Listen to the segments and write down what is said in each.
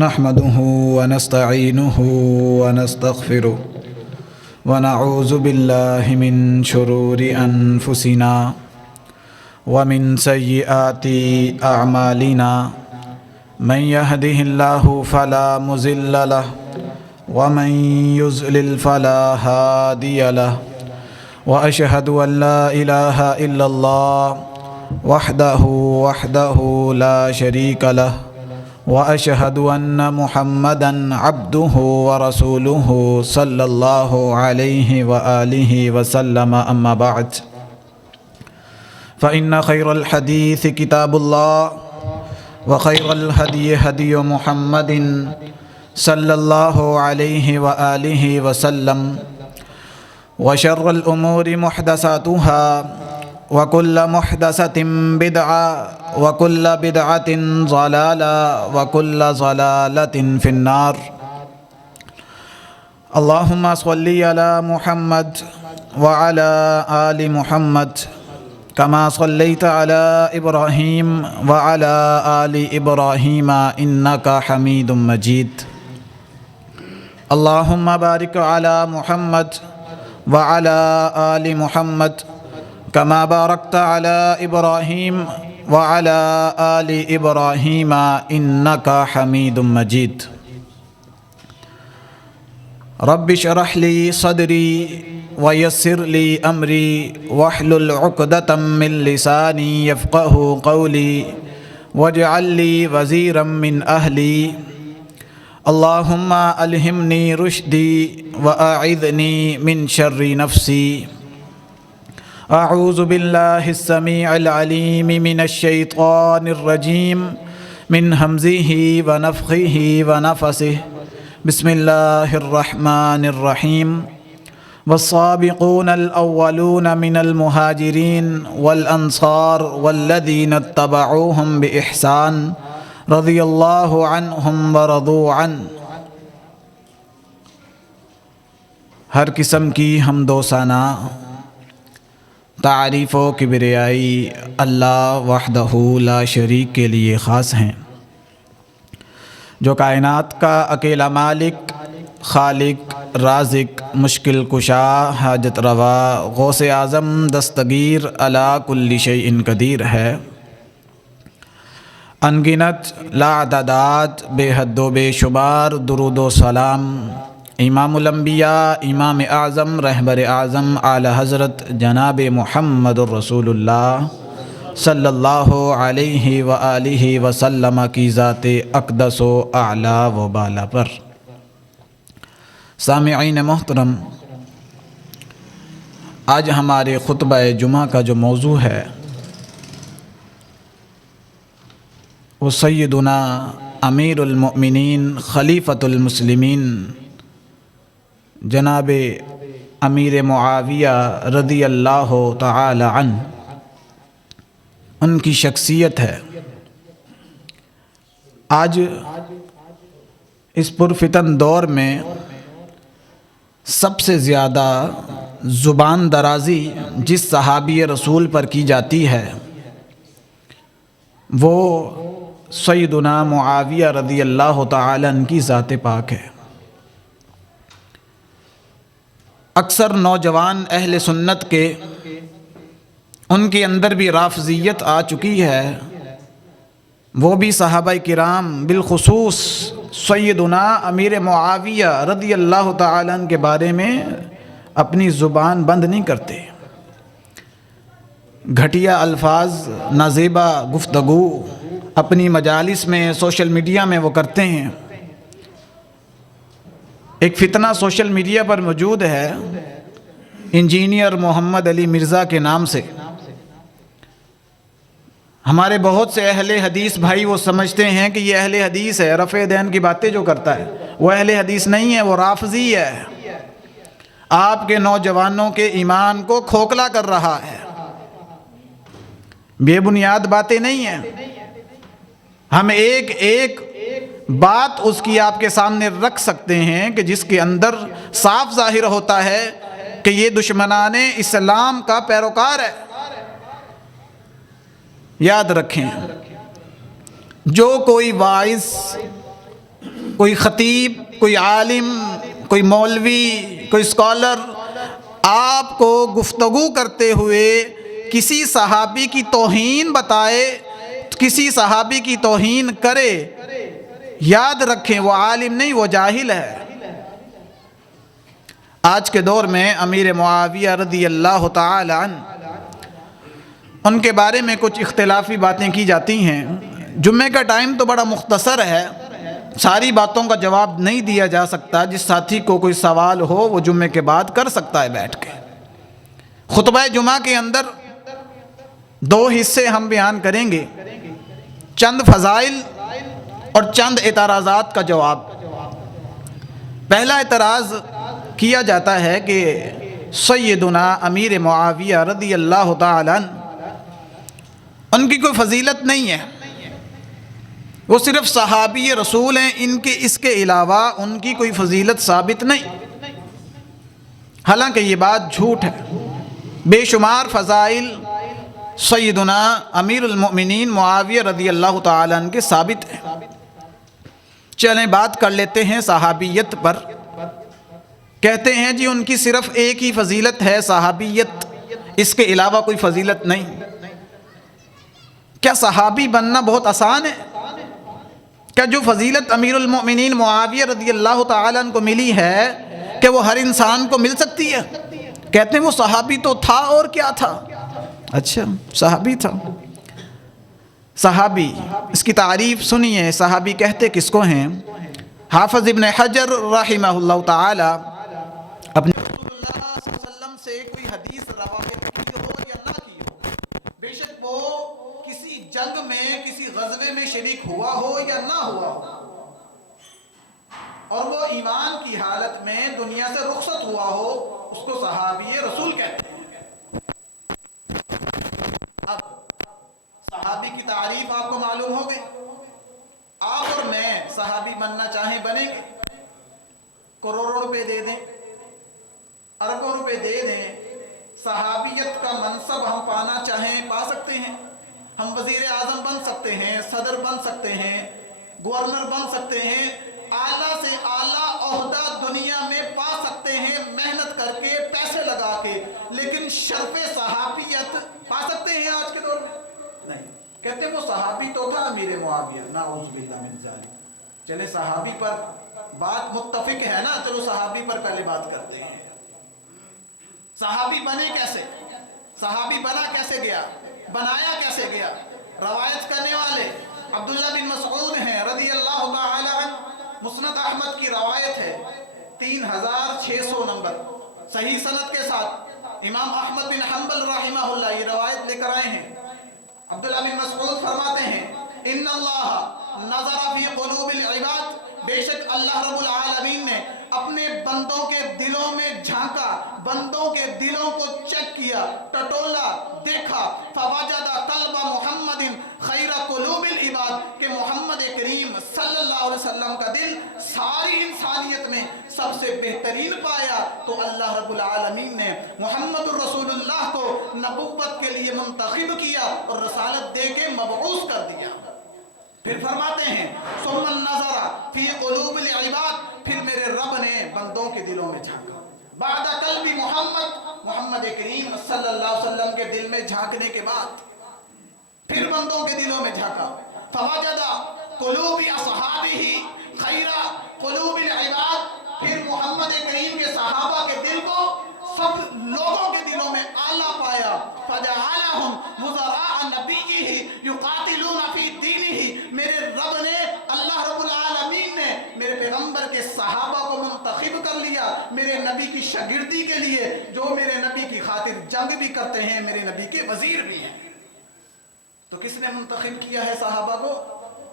نحمده ونستعينه ونستغفره ونعوذ بالله من شرور أنفسنا ومن سيئات أعمالنا من يهده الله فلا مضل له ومن يضلل فلا هادي له وأشهد أن لا إله إلا الله وحده لا شريك له وأشهد أن محمدًا عبده ورسوله صلى الله عليه وآله وسلم أما بعد فإن خير الحديث كتاب الله وخير الهدي هدي محمد صلى الله عليه وآله وسلم وشر الأمور محدثاتها وكل محدثة بدعة وكل بدعة ضلالة وكل ضلالة في النار اللهم صل على محمد وعلى آل محمد كما صليت على إبراهيم وعلى آل إبراهيم إنك حميد مجيد اللهم بارك على محمد وعلى آل محمد كما باركت على إبراهيم وعلى آل إبراهيم إنك حميد مجيد رب اشرح لي صدري ويسر لي أمري واحلل عقدة من لساني يفقه قولي واجعل لي وزيرا من أهلي اللهم ألهمني رشدي وأعذني من شر نفسي أعوذ بالله السميع العليم من الشيطان الرجيم من همزه ونفخه ونفسه بسم الله الرحمن الرحيم والسابقون الأولون من المهاجرين والأنصار والذين اتبعوهم بإحسان رضي الله عنهم ورضوا عنه ہر قسم کی حمد و ثنا تعریف و کبریائی اللہ وحدہ لا شریک کے لیے خاص ہیں، جو کائنات کا اکیلا مالک، خالق، رازق، مشکل کشا، حاجت روا، غوث اعظم، دستگیر، علی کل شیء قدیر ہے۔ انگنت، لا عدد، بے حد و بے شمار درود و سلام امام الانبیاء، امام اعظم، رہبر اعظم اعلی حضرت جناب محمد الرسول اللہ صلی اللہ علیہ وآلہ وسلم کی ذات اقدس و اعلی و بالا پر۔ سامعین محترم، آج ہمارے خطبہ جمعہ کا جو موضوع ہے وہ سیدنا امیر المؤمنین خلیفۃ المسلمین جناب امیر معاویہ رضی اللہ تعالی عنہ ان کی شخصیت ہے۔ آج اس پرفتن دور میں سب سے زیادہ زبان درازی جس صحابی رسول پر کی جاتی ہے وہ سیدنا معاویہ رضی اللہ تعالی عنہ کی ذات پاک ہے۔ اکثر نوجوان اہل سنت کے ان کے اندر بھی رافضیت آ چکی ہے، وہ بھی صحابہ کرام بالخصوص سیدنا امیر معاویہ رضی اللہ تعالی عنہ کے بارے میں اپنی زبان بند نہیں کرتے، گھٹیا الفاظ، نازیبا گفتگو اپنی مجالس میں، سوشل میڈیا میں وہ کرتے ہیں۔ ایک فتنہ سوشل میڈیا پر موجود ہے انجینئر محمد علی مرزا کے نام سے۔ ہمارے بہت سے اہل حدیث بھائی وہ سمجھتے ہیں کہ یہ اہل حدیث ہے، رفع دین کی باتیں جو کرتا ہے وہ اہل حدیث نہیں ہے، وہ رافضی ہے، آپ کے نوجوانوں کے ایمان کو کھوکھلا کر رہا ہے، بے بنیاد باتیں نہیں ہیں۔ ہم ایک ایک بات اس کی آپ کے سامنے رکھ سکتے ہیں کہ جس کے اندر صاف ظاہر ہوتا ہے کہ یہ دشمنان اسلام کا پیروکار ہے۔ یاد رکھیں جو کوئی واعظ، کوئی خطیب، کوئی عالم، کوئی مولوی، کوئی اسکالر آپ کو گفتگو کرتے ہوئے کسی صحابی کی توہین بتائے، کسی صحابی کی توہین کرے، یاد رکھیں وہ عالم نہیں، وہ جاہل ہے۔ آج کے دور میں امیر معاویہ رضی اللہ تعالی عنہ، ان کے بارے میں کچھ اختلافی باتیں کی جاتی ہیں۔ جمعے کا ٹائم تو بڑا مختصر ہے، ساری باتوں کا جواب نہیں دیا جا سکتا۔ جس ساتھی کو کوئی سوال ہو وہ جمعے کے بعد کر سکتا ہے بیٹھ کے۔ خطبہ جمعہ کے اندر دو حصے ہم بیان کریں گے، چند فضائل اور چند اعتراضات کا جواب۔ پہلا اعتراض کیا جاتا ہے کہ سیدنا امیر معاویہ رضی اللہ تعالی عنہ، ان کی کوئی فضیلت نہیں ہے، وہ صرف صحابی رسول ہیں، اس کے علاوہ ان کی کوئی فضیلت ثابت نہیں۔ حالانکہ یہ بات جھوٹ ہے، بے شمار فضائل سیدنا امیر المؤمنین معاویہ رضی اللہ تعالیٰ عنہ کے ثابت ہیں۔ چلیں بات کر لیتے ہیں صحابیت پر۔ کہتے ہیں جی ان کی صرف ایک ہی فضیلت ہے، صحابیت، اس کے علاوہ کوئی فضیلت نہیں۔ کیا صحابی بننا بہت آسان ہے؟ کیا جو فضیلت امیر المؤمنین معاویہ رضی اللہ تعالیٰ عنہ کو ملی ہے کہ وہ ہر انسان کو مل سکتی ہے؟ کہتے ہیں وہ صحابی تو تھا، اور کیا تھا؟ اچھا صحابی تھا۔ صحابی، اس کی تعریف سنیے، صحابی کہتے کس کو ہیں؟ حافظ ابن حجر رحمہ اللہ تعالی اپنے رسول اللہ صلی اللہ علیہ وسلم سے کوئی حدیث روایت کی ہو یا نہ کی ہو، بے شک وہ کسی جنگ میں، کسی غزوے میں شریک ہوا ہو یا نہ ہوا ہو، اور وہ ایمان کی حالت میں دنیا سے رخصت ہوا ہو، اس کو صحابی رسول کہتے ہیں۔ اب صحابی کی تعریف آپ کو معلوم ہو گئی۔ آپ اور میں صحابی بننا چاہیں بنیں گے؟ کروڑوں روپے دے دیں، اربوں روپے دے دیں، صحابیت کا منصب ہم پانا چاہیں پا سکتے ہیں۔ ہم وزیر اعظم بن سکتے ہیں، صدر بن سکتے ہیں، گورنر بن سکتے ہیں، اعلیٰ سے اعلیٰ عہدہ دنیا میں پا سکتے ہیں محنت کر کے، پیسے لگا کے، لیکن شرف صحابیت پا سکتے ہیں آج کے دور میں؟ نہیں۔ کہتے ہیں وہ صحابی تو تھا امیر معاویہ، نعوذ باللہ من ذالک۔ چلے صحابی پر بات متفق ہے نا، چلو صحابی پر پہلے بات کرتے ہیں۔ صحابی بنے کیسے؟ صحابی بنا کیسے گیا؟ بنایا کیسے گیا؟ روایت کرنے والے عبداللہ بن مسعود ہیں رضی اللہ تعالی عنہ، مسند احمد کی روایت ہے، 3600 نمبر، صحیح سند کے ساتھ امام احمد بن حنبل رحمہ اللہ یہ روایت لے کر آئے ہیں۔ عبداللہ بن مسعود فرماتے ہیں ان اللہ نظر فی قلوب العباد، بے شک اللہ رب العالمین نے اپنے بندوں کے دلوں میں جھانکا، بندوں کے دلوں کو چیک کیا، ٹٹولا، دیکھا، فوجد قلب محمد خیر قلوب العباد، کہ محمد کریم صلی اللہ علیہ وسلم کا دل ساری انسانیت میں سب سے بہترین پایا، تو اللہ رب العالمین نے محمد الرسول اللہ کو نبوت کے لیے منتخب کیا اور رسالت دے کے مبعوث کر دیا۔ پھر فرماتے ہیں ثم النظر فی قلوب العباد، پھر میرے رب نے بندوں کے دلوں میں جھانکا، بعد قلب محمد کریم صلی اللہ علیہ وسلم کے دل میں جھانکنے کے بعد پھر بندوں کے دلوں میں جھانکا، فوجد قلوب اصحابہ خیر قلوب العباد، پھر محمد کریم کے صحابہ کے دل کو سب لوگوں کے دلوں میں اعلیٰ پایا، فجعلہم وزراء نبیہ یقاتلون فی دینہ، میرے رب نے، اللہ رب العالمین نے میرے پیغمبر کے صحابہ کو منتخب کر لیا میرے نبی کی شاگردی کے لیے، جو میرے نبی کی خاطر جنگ بھی کرتے ہیں، میرے نبی کے وزیر بھی ہیں۔ تو کس نے منتخب کیا ہے صحابہ کو؟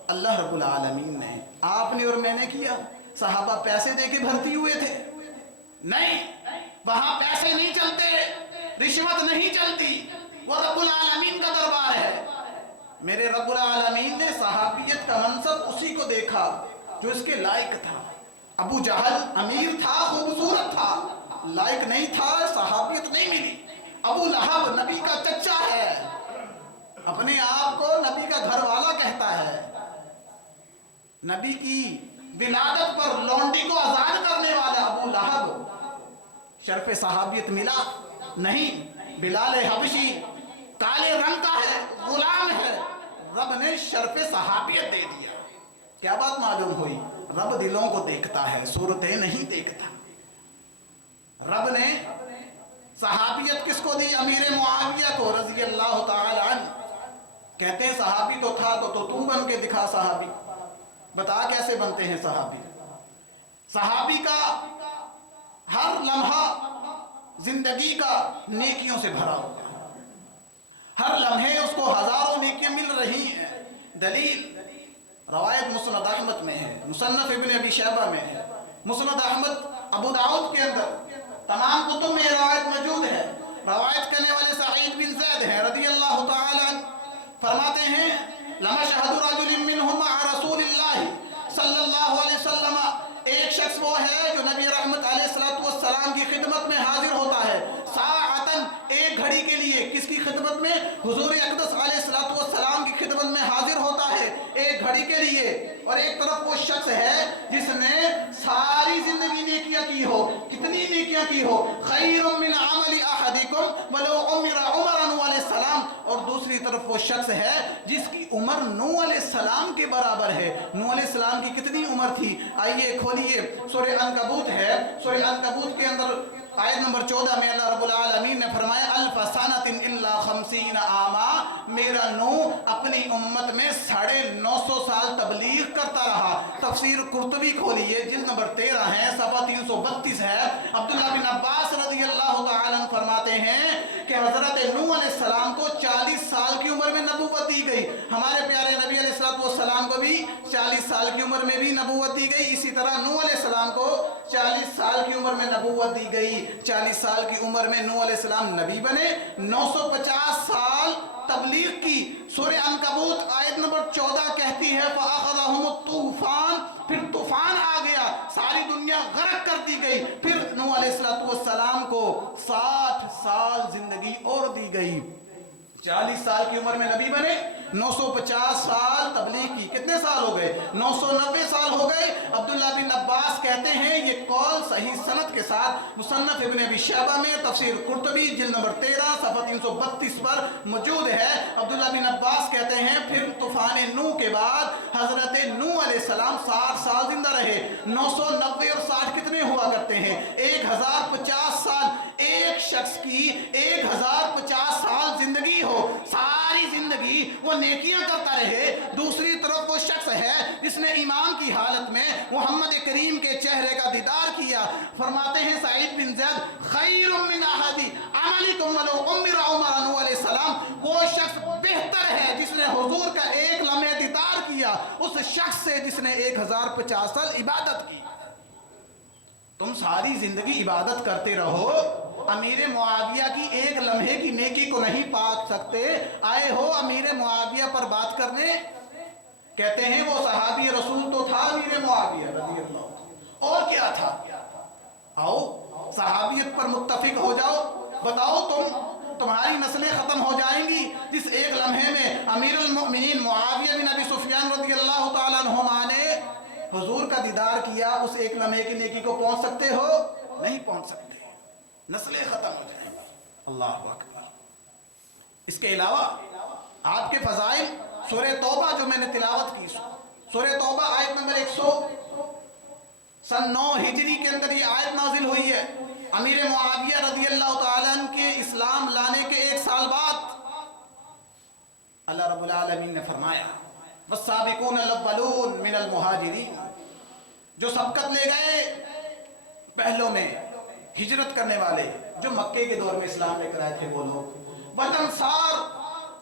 اللہ رب العالمین نے۔ آپ نے اور میں نے کیا؟ صحابہ پیسے دے کے بھرتی ہوئے تھے؟ نہیں، وہاں پیسے نہیں چلتے، رشوت نہیں چلتی، وہ رب العالمین کا دربار ہے۔ میرے رب العالمین نے صحابیت کا منصب اسی کو دیکھا جو اس کے لائق تھا۔ ابو جہل امیر تھا، خوبصورت تھا، لائق نہیں تھا، صحابیت نہیں ملی۔ ابو لہب نبی کا چچا ہے، اپنے آپ کو نبی کا گھر والا کہتا ہے، نبی کی ولادت پر لونڈی کو آزاد کرنے والا ابو لہب شرف صحابیت ملا نہیں. بلال حبشی کالے رنگ کا ہے، غلام ہے، رب نے شرف صحابیت دے دیا. کیا بات معلوم ہوئی؟ رب دلوں کو دیکھتا ہے، صورتیں نہیں دیکھتا. رب نے صحابیت کس کو دی؟ امیر معاویہ کو رضی اللہ تعالی عنہ. کہتے ہیں صحابی تو تھا تو بن کے دکھا صحابی. بتا کیسے بنتے ہیں صحابی؟ صحابی کا ہر لمحہ زندگی کا نیکیوں سے بھرا ہوا ہے. ہر لمحے اس کو ہزاروں نیکیاں مل رہی ہیں. دلیل روایت مسند احمد میں ہے، مصنف ابن ابی شیبہ میں ہے، مسند احمد ابو داؤد کے اندر تمام کتب میں روایت موجود ہے. روایت کرنے والے سعید بن زید ہیں رضی اللہ تعالی عنہ. فرماتے ہیں لمشہد رجل منہم مع رسول اللہ صلی اللہ علیہ وسلم. ایک شخص وہ ہے جو نبی رحمت علیہ السلام کی خدمت میں حاضر ہوتا ہے. ساعتاً ایک گھڑی کے لیے. کس کی خدمت میں؟ حضور اقدس علیہ السلام کی خدمت میں حاضر ہوتا ہے ایک گھڑی کے لیے. اور ایک طرف وہ شخص ہے جس نے ساری زندگی نیکیاں کی ہو. کتنی نیکیاں کی ہو؟ خیر من عمل احدکم ولو عمر نوح علیہ السلام. اور دوسری طرف وہ شخص ہے جس کی عمر نوح علیہ السلام کے برابر ہے. نوح علیہ السلام کی کتنی عمر تھی؟ آئیے کھولیے سورہ عنکبوت ہے. سورہ عنکبوت کے اندر آیت نمبر 14 میں اللہ رب العالمین نے فرمایا الف سنۃ الا 50 عاما. میرا نوح اپنی امت میں 950 سال تبلیغ کرتا رہا. تفسیر قرطبی کھولیے جلد نمبر 13 ہے، صفحہ 332 ہے. عبداللہ بن عباس رضی اللہ تعالی عنہ فرماتے ہیں کہ حضرت نوح علیہ السلام کو 40 سال کی عمر میں نبوت دی گئی. ہمارے پیارے نبی علیہ السلام کو بھی 40 سال کی عمر میں بھی نبوت دی گئی. اسی طرح نوح علیہ السلام کو 40 سال کی عمر میں نبوت دی گئی. 40 سال کی عمر میں نوح علیہ السلام نبی بنے. 950 سال تبلیغ کی. سورہ عنکبوت آیت نمبر 14 کہتی ہے فَأَخَذَهُمُ الطُّوفَانُ. پھر طوفان آ گیا، ساری دنیا غرق کر دی گئی. پھر نوح علیہ السلام کو 60 سال زندگی اور دی گئی. 40 سال کی عمر میں نبی بنے، 950 سال تبلیغ کی. کتنے سال ہو گئے؟ 990 سال ہو گئے. عبداللہ بن عباس کہتے ہیں یہ قول صحیح سند کے ساتھ مصنف ابن ابی شیبہ میں تفسیر قرطبی جلد نمبر 13 صفحہ 332 پر موجود ہے. عبداللہ بن عباس کہتے ہیں پھر طوفان نوح کے بعد حضرت نوح علیہ السلام 60 سال زندہ رہے. 990 اور 60 کتنے ہوا کرتے ہیں؟ 1050 سال. ایک شخص کی 1050 سال زندگی ہو، ساری زندگی وہ نیکیاں کرتا رہے. دوسری طرف وہ شخص ہے جس نے ایمان کی حالت میں محمد کریم کے چہرے کا دیدار کیا. فرماتے ہیں سعید بن زید خیر من احد عملکم ولو عمر نوح علیہ السلام. وہ شخص بہتر ہے جس نے حضور کا ایک لمحہ دیدار کیا اس شخص سے جس نے 1050 سال عبادت کی. تم ساری زندگی عبادت کرتے رہو، امیر معاویہ کی ایک لمحے کی نیکی کو نہیں پا سکتے. آئے ہو امیر معاویہ پر بات کرنے. کہتے ہیں وہ صحابی رسول تو تھا امیر معاویہ رضی اللہ عنہ، اور کیا تھا؟ آؤ صحابیت پر متفق ہو جاؤ. بتاؤ تمہاری نسلیں ختم ہو جائیں گی جس ایک لمحے میں امیر المؤمنین معاویہ بن ابی سفیان رضی اللہ تعالیٰ عنہما نے حضور کا دیدار کیا. اس ایک لمحے کی نیکی کو پہنچ سکتے ہو؟ نہیں پہنچ سکتے. نسلیں ختم ہو جائیں گی. اللہ اکبر. اس کے علاوہ آپ کے فضائل سورہ توبہ جو میں نے تلاوت کی، سورہ توبہ آیت نمبر 100 سن 9 ہجری کے اندر یہ آیت نازل ہوئی ہے. امیر معاویہ رضی اللہ تعالیٰ عنہ کے اسلام لانے کے 1 سال بعد اللہ رب العالمین نے فرمایا والسابقون الاولون من المہاجرین. جو سبقت لے گئے پہلوں میں ہجرت کرنے والے جو مکے کے دور میں اسلام لے کر آئے تھے وہ لوگ، والانصار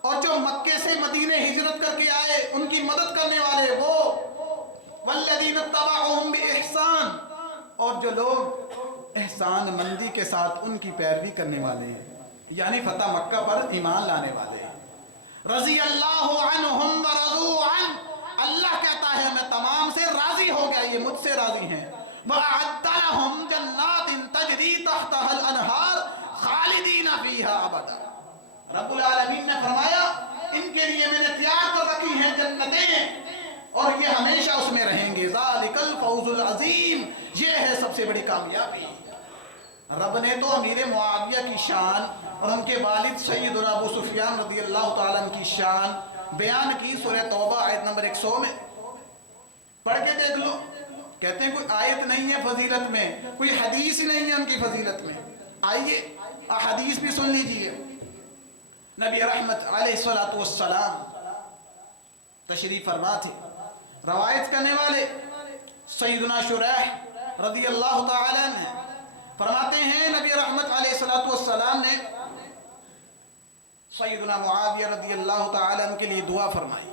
اور جو مکے سے مدینے ہجرت کر کے آئے ان کی مدد کرنے والے وہ، والذین اتبعوہم بإحسان اور جو لوگ احسان مندی کے ساتھ ان کی پیروی کرنے والے ہیں، یعنی فتح مکہ پر ایمان لانے والے ہیں. رضی اللہ عنہم ورضوا عنہ. اللہ کہتا ہے میں تمام سے راضی ہو گیا، یہ مجھ سے راضی ہیں. وَأَعَدَّ لَهُمْ جَنَّاتٍ تَجْرِي تَحْتَهَا الْأَنْهَارُ خَالِدِينَ فِيهَا أَبَدًا. رب العالمین نے فرمایا ان کے لیے میں نے تیار کر رکھی ہیں جنتیں اور یہ ہمیشہ اس میں رہیں گے. ذالک الفوز العظیم، یہ ہے سب سے بڑی کامیابی. رب نے تو امیر معاویہ کی شان اور ان کے والد سیدنا ابو سفیان رضی اللہ تعالیٰ عنہ کی شان بیان کی سورہ توبہ آیت نمبر 100 میں. پڑھ کے دیکھ لو. کہتے ہیں کوئی آیت نہیں ہے فضیلت میں، کوئی حدیث ہی نہیں ہے ان کی فضیلت میں. آئیے حدیث بھی سن لیجئے. نبی رحمت علیہ السلام تشریف فرما تھے. روایت کرنے والے سیدنا شریح رضی اللہ تعالیٰ عنہ فرماتے ہیں نبی رحمت علیہ السلام نے سیدنا معاویہ رضی اللہ تعالیٰ عنہ کے لیے دعا فرمائی.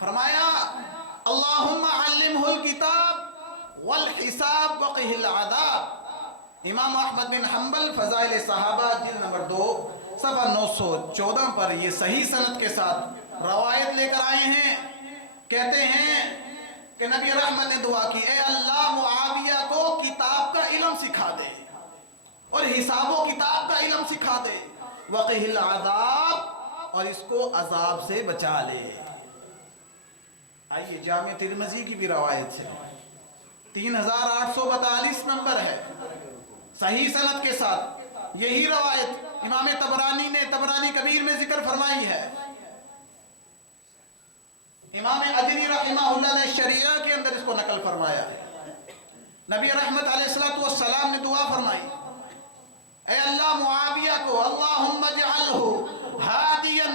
فرمایا اللہم علمہ الکتاب والحساب وقہ العذاب. امام احمد بن حنبل فضائل صحابہ جلد نمبر 2 صفحہ 914 پر یہ صحیح سند کے ساتھ روایت لے کر آئے ہیں. کہتے ہیں کہ نبی رحمت نے دعا کی، اے اللہ معاویہ کو کتاب کا علم سکھا دے اور حساب و کتاب کا علم سکھا دے، وقہ العذاب اور اس کو عذاب سے بچا لے. آئیے جامع ترمذی کی بھی روایت ہے، 3842 نمبر ہے، صحیح سند کے ساتھ. یہی روایت امام طبرانی نے طبرانی کبیر میں ذکر فرمائی ہے. امام اجری رحمہ اللہ نے شریعہ کے اندر اس کو نقل فرمایا. نبی رحمت علیہ السلام نے دعا فرمائی، اے اللہ معاویہ کو اللہم اجعلہ ہادیا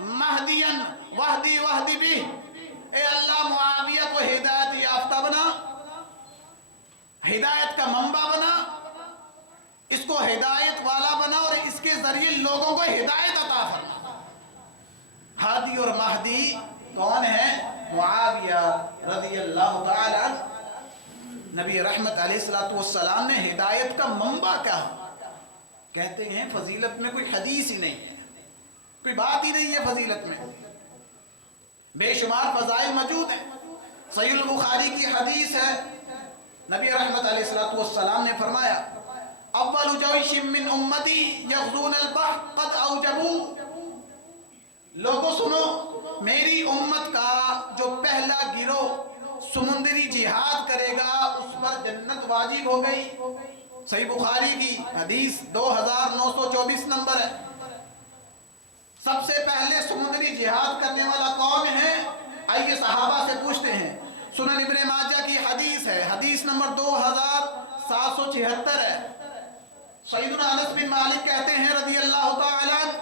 مہدیا وہدی وہدی بھی، اے اللہ معاویہ کو ہدایت یافتہ بنا، ہدایت کا منبع بنا، اس کو ہدایت والا بنا اور اس کے ذریعے لوگوں کو ہدایت عطا فرما. ہادی اور مہدی کون ہے؟ معاویہ رضی اللہ تعالی عنہ. نبی رحمت علیہ السلام نے ہدایت کا منبع کہا. کہتے ہیں فضیلت میں کوئی حدیث ہی نہیں ہے، کوئی بات ہی نہیں ہے فضیلت میں. بے شمار فضائل موجود ہیں. صحیح البخاری کی حدیث ہے، نبی رحمت علیہ السلام نے فرمایا اول جیش من امتی یغزون البحر قد اوجبوا. لوگوں سنو، میری امت کا جو پہلا گروہ سمندری جہاد کرے گا اس پر جنت واجب ہو گئی. صحیح بخاری کی حدیث 2924 نمبر ہے. سب سے پہلے سمندری جہاد کرنے والا کون ہے؟ آئیے صحابہ سے پوچھتے ہیں. سنن ابن ماجہ کی حدیث ہے، حدیث نمبر 2776 ہے. سیدنا انس بن مالک کہتے ہیں رضی اللہ تعالی عنہ،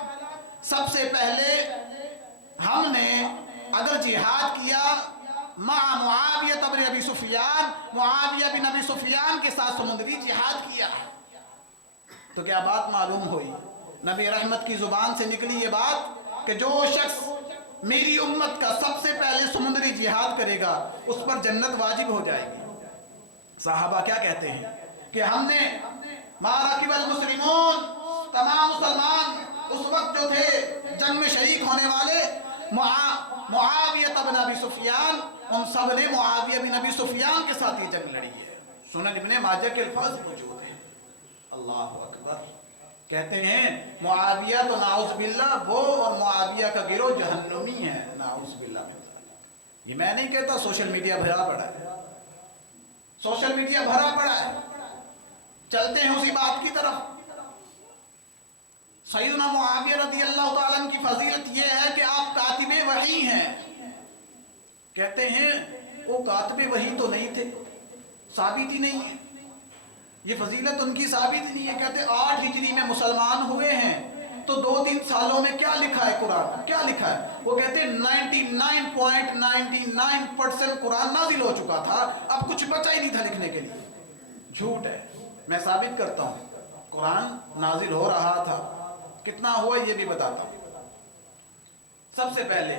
سب سے پہلے ہم نے اگر جہاد کیا مع معاویہ بن ابی سفیان، معاویہ بن ابی سفیان کے ساتھ سمندری جہاد کیا. تو کیا بات معلوم ہوئی؟ نبی رحمت کی زبان سے نکلی یہ بات کہ جو شخص میری امت کا سب سے پہلے سمندری جہاد کرے گا اس پر جنت واجب ہو جائے گی. صحابہ کیا کہتے ہیں کہ ہم نے ماراکب المسلمون، تمام مسلمان اس وقت جو تھے جنگ میں شریک ہونے والے، معاویہ بن ابی سفیان، ان سب نے معاویہ بن ابی سفیان کے ساتھ یہ جنگ لڑی ہے. سنن ابن ماجہ کے الفاظ موجود ہیں. اللہ اکبر. کہتے ہیں معاویہ تو نعوذ باللہ وہ اور معاویہ کا گروہ جہنمی ہے، نعوذ باللہ. یہ میں نہیں کہتا، سوشل میڈیا بھرا پڑا ہے، سوشل میڈیا بھرا پڑا ہے. چلتے ہیں اسی بات کی طرف. سیدنا معاویہ رضی اللہ تعالیٰ عنہ کی فضیلت یہ ہے کہ آپ کاتب وحی ہیں. کہتے ہیں وہ کاتب وحی تو نہیں تھے، ثابت ہی نہیں ہے. یہ فضیلت ان کی ثابت نہیں ہے. کہتے 8 ہجری میں مسلمان ہوئے ہیں تو 2-3 سالوں میں کیا لکھا ہے قرآن؟ کیا لکھا ہے؟ وہ کہتے ہیں 99.99% قرآن نازل ہو چکا تھا، اب کچھ بچا ہی نہیں تھا لکھنے کے لیے. جھوٹ ہے. میں ثابت کرتا ہوں قرآن نازل ہو رہا تھا. کتنا ہوا یہ بھی بتاتا ہوں. سب سے پہلے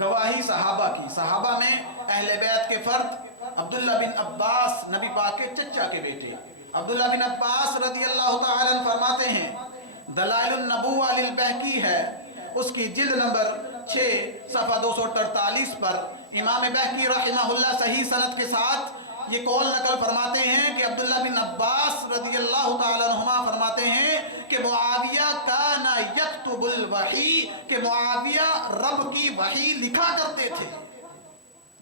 گواہی صحابہ کی. صحابہ میں اہل بیت کے فرد عبداللہ بن عباس، نبی پاک کے چچا کے بیٹے عبداللہ بن عباس رضی اللہ تعالی عنہ فرماتے ہیں، دلائل النبوہ للبہقی ہے، اس کی جلد نمبر 6 صفحہ 243 پر امام بہقی رحمہ اللہ صحیح سند کے ساتھ یہ قول نقل فرماتے ہیں کہ عبداللہ بن عباس رضی اللہ تعالی عنہما فرماتے ہیں کہ معاویہ کان یکتب الوحی، کہ معاویہ رب کی وحی لکھا کرتے تھے.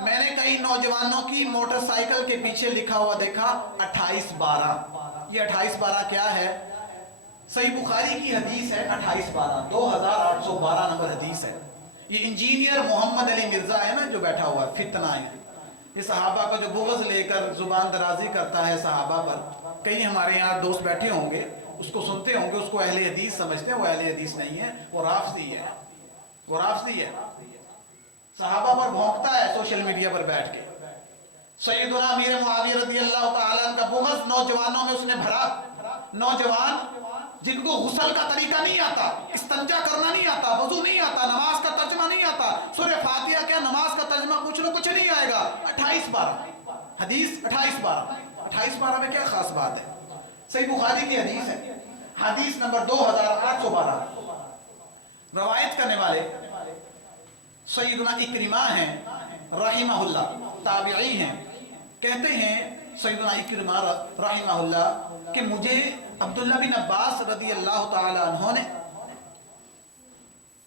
میں نے کئی نوجوانوں کی موٹر سائیکل کے پیچھے لکھا ہوا دیکھا 28/12۔ یہ 28/12 کیا ہے؟ صحیح بخاری کی حدیث ہے 28/12، 2812 نمبر حدیث ہے۔ یہ انجینئر محمد علی مرزا ہے نا جو بیٹھا ہوا ہے، فتنہ ہے یہ صحابہ کا جو بغض لے کر زبان درازی کرتا ہے صحابہ پر۔ کئی ہمارے یہاں دوست بیٹھے ہوں گے، اس کو سنتے ہوں گے، اس کو اہل حدیث سمجھتے ہیں، وہ اہل حدیث نہیں ہے، وہ رافضی ہے، وہ رافضی ہے، صحابہ پر بھونکتا ہے سوشل میڈیا پر بیٹھ کے۔ سیدنا امیر معاویہ رضی اللہ تعالیٰ عنہ کا بغض نوجوانوں میں اس نے بھرا۔ نوجوان جن کو غسل کا طریقہ نہیں آتا، استنجا کرنا نہیں آتا، وضو نہیں آتا، نماز کا ترجمہ نہیں آتا، سورہ فاتحہ کیا نماز کا ترجمہ پوچھ لو کچھ نہیں آئے گا۔ 28/12 حدیث، 28/12 میں کیا خاص بات ہے؟ صحیح بخاری کی حدیث ہے، حدیث نمبر 2812۔ روایت کرنے والے سیدنا اکرمہ ہیں رحمہ اللہ، تابعی ہیں۔ کہتے ہیں سیدنا اکرمہ رحمہ اللہ کہ مجھے عبداللہ بن عباس رضی اللہ تعالی عنہ نے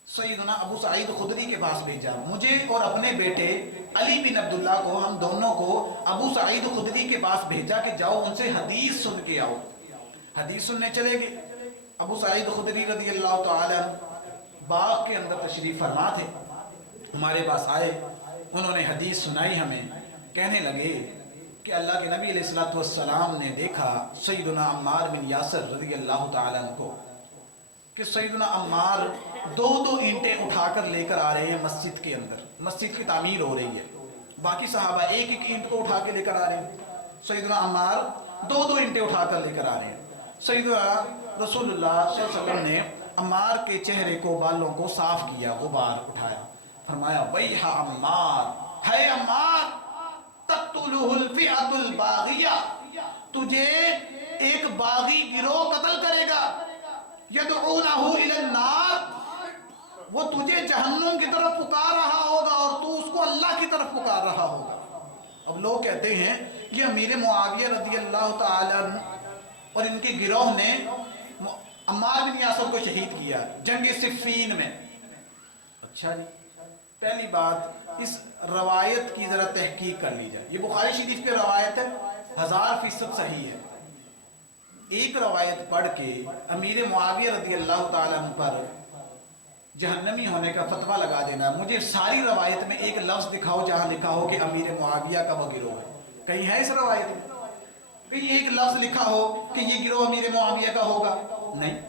سیدنا ابو سعید خدری کے پاس بھیجا، مجھے اور اپنے بیٹے علی بن عبداللہ کو، ہم دونوں کو ابو سعید خدری کے پاس بھیجا کہ جاؤ ان سے حدیث سن کے آؤ۔ حدیث سننے چلے گئے۔ ابو سعید خدری رضی اللہ تعالی عنہ باغ کے اندر تشریف فرما تھے، ہمارے پاس آئے، انہوں نے حدیث سنائی ہمیں، کہنے لگے کہ اللہ کے نبی علیہ السلام نے دیکھا سیدنا عمار بن یاسر رضی اللہ تعالیٰ عنہ کو کہ سیدنا عمار 2 اینٹیں اٹھا کر لے کر آ رہے ہیں مسجد کے اندر، مسجد کی تعمیر ہو رہی ہے، باقی صحابہ ایک اینٹ کو اٹھا کے لے کر آ رہے ہیں، سیدنا عمار 2 اینٹیں اٹھا کر لے کر آ رہے ہیں۔ سیدنا رسول اللہ صلی اللہ علیہ وسلم نے عمار کے چہرے کو، بالوں کو صاف کیا، غبار اٹھایا، فرمایا ویحا عمار، ہے عمار، تقتلہ الفئۃ الباغیہ، تجھے ایک باغی گروہ قتل کرے گا، یدعونہ الی النار، وہ تجھے جہنم کی طرف پکار رہا ہوگا اور تو اس کو اللہ کی طرف پکار رہا ہوگا۔ اب لوگ کہتے ہیں کہ امیر معاویہ رضی اللہ تعالی عنہ اور ان کے گروہ نے عمار بن یاسر کو شہید کیا جنگ صفین میں۔ اچھا جی، پہلی بات اس روایت کی ذرا تحقیق کر لی جائے۔ یہ بخاری شریف پہ روایت ہے، 1000% صحیح ہے۔ ایک روایت پڑھ کے امیر معاویہ رضی اللہ تعالیٰ عنہ پر جہنمی ہونے کا فتویٰ لگا دینا۔ مجھے ساری روایت میں ایک لفظ دکھاؤ جہاں لکھا ہو کہ امیر معاویہ کا وہ گروہ ہے، کہیں ہے اس روایت میں ایک لفظ لکھا ہو کہ یہ گروہ امیر معاویہ کا ہوگا؟ نہیں،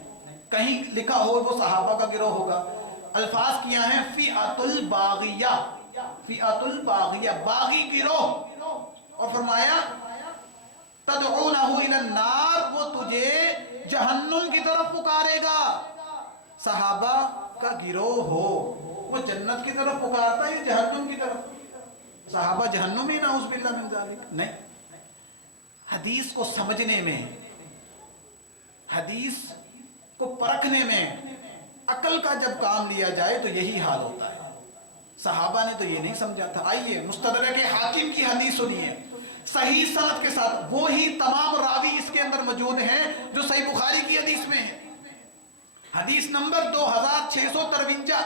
کہیں لکھا ہو وہ صحابہ کا گروہ ہوگا۔ الفاظ کیا ہیں فئۃ الباغیہ، فئۃ الباغیہ، باغی گروہ، اور فرمایا تدعونہ الی النار، وہ تجھے جہنم کی طرف پکارے گا۔ صحابہ کا گروہ ہو وہ جنت کی طرف پکارتا ہے یا جہنم کی طرف؟ صحابہ جہنم ہی نعوذ باللہ من ذالک؟ نہیں، حدیث کو سمجھنے میں، حدیث کو پرکھنے میں عقل کا جب کام لیا جائے تو یہی حال ہوتا ہے۔ صحابہ نے تو یہ نہیں سمجھا تھا۔ آئیے مستدرک حاکم کی حدیث سنیے، صحیح سند کے ساتھ، وہی تمام راوی اس کے اندر موجود ہیں جو صحیح بخاری کی حدیث میں ہے۔ حدیث نمبر 2653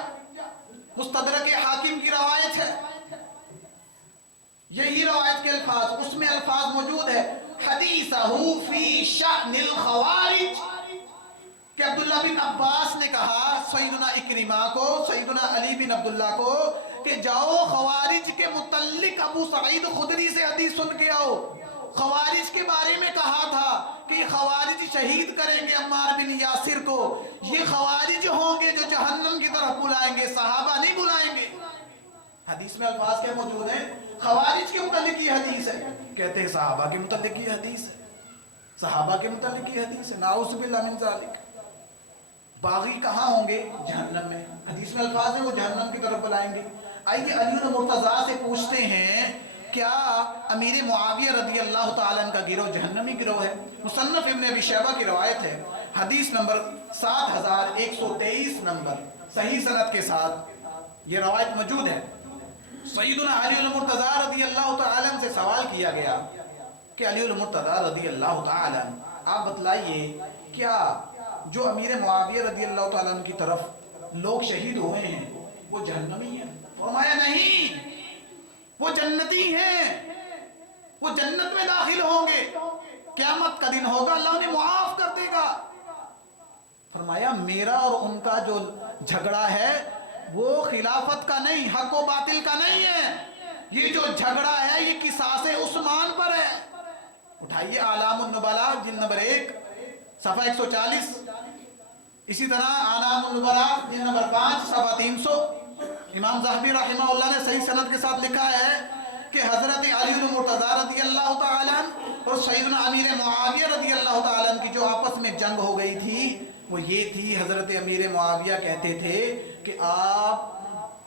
مستدرک حاکم کی روایت ہے، یہی روایت کے الفاظ، اس میں الفاظ موجود ہے حدیثہ فی شأن الخوارج، کہ عبداللہ بن عباس نے کہا سیدنا اکرمہ کو، سیدنا علی بن عبداللہ کو کہ جاؤ خوارج کے متعلق ابو سعید خدری سے حدیث سن کے آؤ۔ خوارج کے بارے میں کہا تھا کہ خوارج شہید کریں گے عمار بن یاسر کو، یہ خوارج ہوں گے جو جہنم کی طرف بلائیں گے، صحابہ نہیں بلائیں گے۔ حدیث میں الفاظ کیا موجود ہیں؟ خوارج کے متعلق یہ حدیث ہے، کہتے ہیں صحابہ کے متعلق یہ حدیث ہے، صحابہ کے متعلق یہ حدیث ہے، نعوذ باللہ من ذالک۔ باغی کہاں ہوں گے؟ جہنم میں، حدیث میں الفاظ ہیں وہ جہنم کی طرف بلائیں گے۔ آئیے علی المرتضیٰ سے پوچھتے ہیں کیا امیر معاویہ رضی اللہ تعالیٰ عنہ کا گروہ جہنمی گروہ ہے؟ مصنف ابن ابی شیبہ کی روایت ہے، حدیث نمبر 7123 نمبر، صحیح سند کے ساتھ یہ روایت موجود ہے۔ سیدنا علی المرتضیٰ رضی اللہ تعالیٰ عنہ سے سوال کیا گیا کہ علی المرتضیٰ رضی اللہ تعالیٰ عنہ آپ بتلائیے کیا جو امیر معاویہ رضی اللہ تعالیٰ عنہ کی طرف لوگ شہید ہوئے ہیں وہ جہنمی ہیں؟ فرمایا نہیں، وہ جنتی ہیں، وہ جنت میں داخل ہوں گے، قیامت کا دن ہوگا اللہ انہیں معاف کر دے گا۔ فرمایا میرا اور ان کا جو جھگڑا ہے وہ خلافت کا نہیں، حق و باطل کا نہیں ہے، یہ جو جھگڑا ہے یہ قصاص عثمان پر ہے۔ اٹھائیے اعلام النبلاء جلد نمبر 1 صفحہ 140، اسی طرح اعلام النبلاء جلد نمبر 5 صفحہ 300۔ امام ذہبی رحمہ اللہ نے صحیح سند کے ساتھ لکھا ہے کہ حضرت علی المرتضیٰ رضی اللہ تعالیٰ عنہ اور سیدنا امیر معاویہ رضی اللہ تعالیٰ عنہ کی جو آپس میں جنگ ہو گئی تھی وہ یہ تھی، حضرت امیر معاویہ کہتے تھے کہ آپ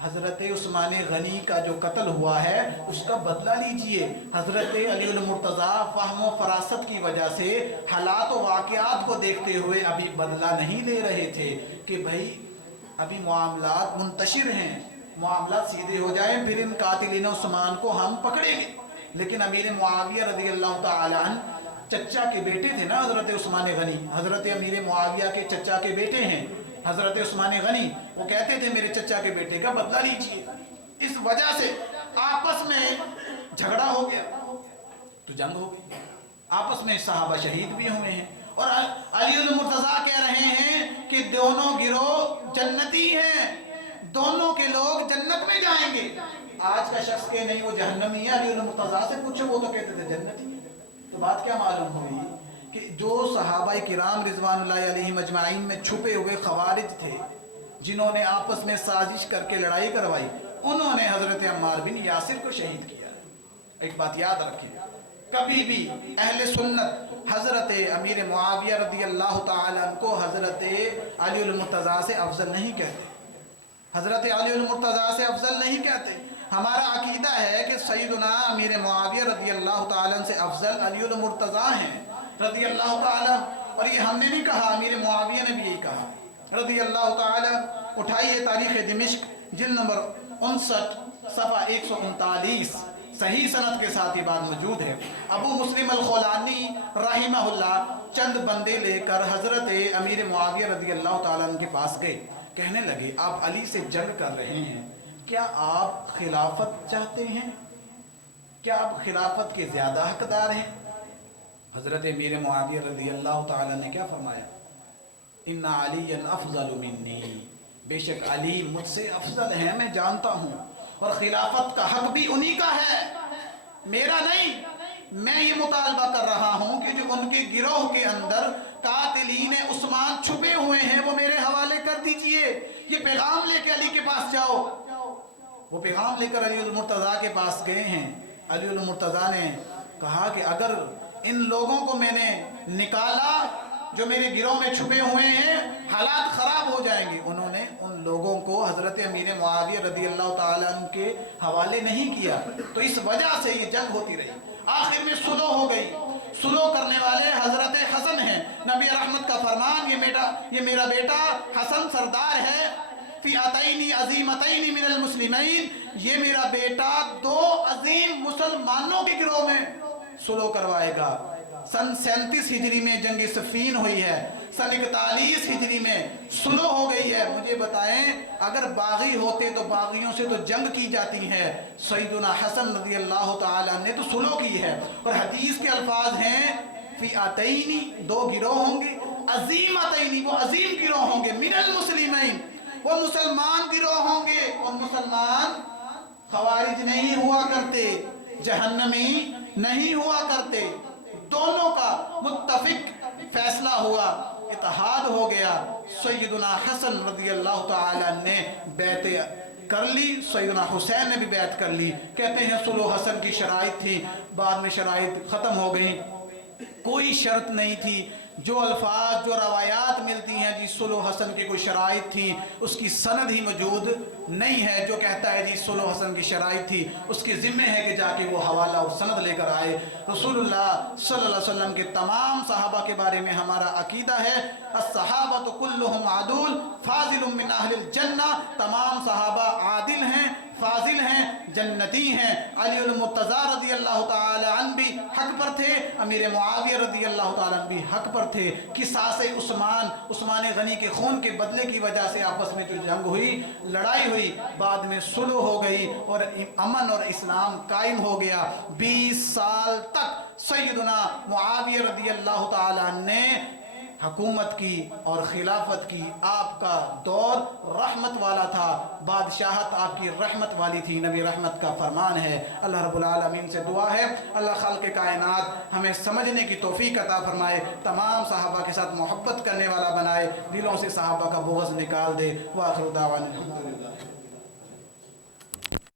حضرت عثمان غنی کا جو قتل ہوا ہے اس کا بدلہ لیجئے۔ حضرت علی المرتضیٰ فہم و فراست کی وجہ سے حالات و واقعات کو دیکھتے ہوئے ابھی بدلہ نہیں لے رہے تھے کہ بھائی ابھی معاملات منتشر ہیں، معاملات سیدھے ہو جائیں پھر ان قاتلین عثمان کو ہم پکڑیں گے۔ لیکن امیر معاویہ رضی اللہ تعالیٰ عنہ چچا کے بیٹے تھے نا حضرت عثمان غنی، حضرت امیر معاویہ کے چچا کے بیٹے ہیں حضرت عثمان غنی، وہ کہتے تھے میرے چچا کے بیٹے کا بدلہ لیجئے۔ اس وجہ سے آپس میں جھگڑا ہو گیا تو جنگ ہو گئی، آپس میں صحابہ شہید بھی ہوئے ہیں، اور علی المرتضیٰ کہہ رہے ہیں کہ دونوں گروہ جنتی ہیں، دونوں کے لوگ جنت میں جائیں گے۔ آج کا شخص کہ نہیں وہ جہنمی ہے، علی المرتضیٰ سے پوچھو وہ تو کہتے تھے جنتی ہے۔ تو بات کیا معلوم ہوئی کہ جو صحابہ کرام رضوان اللہ علیہم اجمعین میں چھپے ہوئے خوارج تھے جنہوں نے آپس میں سازش کر کے لڑائی کروائی، انہوں نے حضرت عمار بن یاسر کو شہید کیا۔ ایک بات یاد رکھیں، کبھی بھی اہل سنت حضرت امیر معاویہ رضی اللہ تعالیٰ عنہ کو حضرت علی المرتضیٰ سے افضل نہیں کہتے، حضرت علی المرتضیٰ سے افضل نہیں کہتے۔ ہمارا عقیدہ ہے کہ سیدنا امیر معاویہ رضی اللہ تعالیٰ عنہ سے افضل علی المرتضیٰ ہیں رضی اللہ تعالیٰ، اور یہ ہم نے نہیں کہا، امیر معاویہ نے بھی یہی کہا رضی اللہ تعالیٰ۔ اٹھائیے تاریخ دمشق جلد نمبر 59 صفحہ 139، صحیح سند کے ساتھ یہ بات موجود ہے۔ ابو مسلم الخولانی رحمہ اللہ چند بندے لے کر حضرت امیر معاویہ رضی اللہ تعالیٰ عنہ کے پاس گئے، کہنے لگے آپ علی سے جنگ کر رہے ہیں، کیا آپ خلافت چاہتے ہیں؟ کیا آپ خلافت کے زیادہ حقدار ہیں؟ حضرت امیر معاویہ رضی اللہ تعالیٰ نے کیا فرمایا؟ ان علی افضل منی، بے شک علی مجھ سے افضل ہیں، میں جانتا ہوں، اور خلافت کا حق بھی انہی کا ہے، میرا نہیں۔ میں یہ مطالبہ کر رہا ہوں کہ جو ان کے گروہ کے اندر قاتلین عثمان چھپے ہوئے ہیں وہ میرے حوالے کر دیجئے، یہ پیغام لے کے علی کے پاس جاؤ۔ وہ پیغام لے کر علی المرتضیٰ کے پاس گئے ہیں۔ علی المرتضیٰ نے کہا کہ اگر ان لوگوں کو میں نے نکالا جو میرے گروہ میں چھپے ہوئے ہیں حالات خراب ہو جائیں گے۔ انہوں نے ان لوگوں کو حضرت امیر معاویہ رضی اللہ تعالیٰ عنہ کے حوالے نہیں کیا، تو اس وجہ سے یہ جنگ ہوتی رہی۔ آخر میں صلح ہو گئی۔ صلح کرنے والے حضرت حسن ہیں، نبی رحمت کا فرمان، یہ میرا بیٹا حسن سردار ہے، فئتین عظیمتین من المسلمین، یہ میرا بیٹا دو عظیم مسلمانوں کے گروہ میں صلح کروائے گا۔ سن 37 ہجری میں جنگ صفین ہوئی ہے، سن 41 ہجری میں صلح ہو گئی ہے۔ مجھے بتائیں اگر باغی ہوتے تو باغیوں سے تو جنگ کی جاتی ہے، سیدنا حسن رضی اللہ تعالیٰ نے تو صلح کی ہے۔ اور حدیث کے الفاظ ہیں فئتین، دو گروہ ہوں گے، عظیمتین، وہ عظیم گروہ ہوں گے، من المسلمین، وہ مسلمان گروہ ہوں گے، اور مسلمان خوارج نہیں ہوا کرتے، جہنمی نہیں ہوا کرتے۔ دونوں کا متفق فیصلہ ہوا، اتحاد ہو گیا۔ سیدنا حسن رضی اللہ تعالیٰ نے بیعت کر لی، سیدنا حسین نے بھی بیعت کر لی۔ کہتے ہیں صلح حسن کی شرائط تھی، بعد میں شرائط ختم ہو گئیں، کوئی شرط نہیں تھی۔ جو الفاظ جو روایات ملتی ہیں جی صلح حسن کی کوئی شرائط تھی، اس کی سند ہی موجود نہیں ہے۔ جو کہتا ہے جی صلح حسن کی شرائط تھی اس کے ذمہ ہے کہ جا کے وہ حوالہ اور سند لے کر آئے۔ رسول اللہ صلی اللہ علیہ وسلم کے تمام صحابہ کے بارے میں ہمارا عقیدہ ہے الصحابۃ کلہم عدول فاضل من اہل الجنہ، تمام صحابہ عادل ہیں، فاضل ہیں، جنتی ہیں۔ علی المرتضیٰ رضی اللہ تعالی عنہ بھی حق پر تھے، امیر معاویہ رضی اللہ تعالی عنہ بھی حق پر تھے۔ قصاص عثمان غنی کے خون کے بدلے کی وجہ سے آپس میں جو جنگ ہوئی، لڑائی ہوئی، بعد میں صلح ہو گئی اور امن اور اسلام قائم ہو گیا۔ 20 سال تک سیدنا معاویہ رضی اللہ تعالی عنہ نے حکومت کی اور خلافت کی۔ آپ کا دور رحمت والا تھا، بادشاہت آپ کی رحمت والی تھی، نبی رحمت کا فرمان ہے۔ اللہ رب العالمین سے دعا ہے اللہ خالق کائنات ہمیں سمجھنے کی توفیق عطا فرمائے، تمام صحابہ کے ساتھ محبت کرنے والا بنائے، دلوں سے صحابہ کا بغض نکال دے۔ وآخر دعوانا الحمدللہ۔